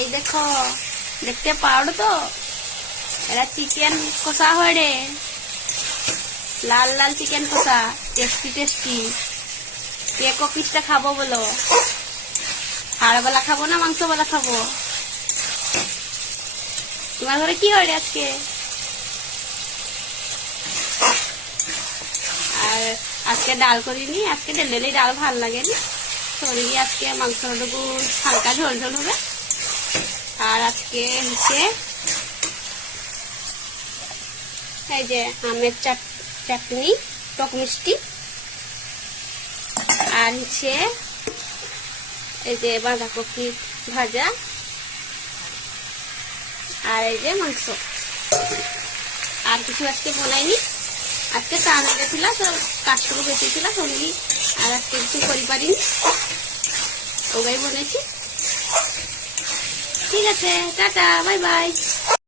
এই দেখো, দেখতে পাও তো, এরা চিকেন কষা হয় রে, লাল লাল চিকেন কষা, টেস্টি টেস্টি। কে ক পিসটা খাবো বলো? হাড়বেলা খাবো না মাংস বেলা খাবো? তোমার ঘরে কি হয় রে আজকে? আর আজকে ডাল করিনি, আজকে ডেলি ডাল ভাল লাগে না শরীরে। আজকে মাংসটুকু হালকা ঝোল ঝোল হবে। আর আজকে হচ্ছে এই যে আমের চাটনি, টক মিষ্টি, আর হচ্ছে এই যে বাঁধাকপি ভাজা, আর এই যে মাংস। আর কিছু আজকে বানাইনি। আজকে টান গেছিল তো, কাজটুকু বেঁচেছিল সঙ্গী, আর আজকে কিছু করি পারিনি, ওগাই বলেছি। ঠিক আছে, টাটা, বাই বাই।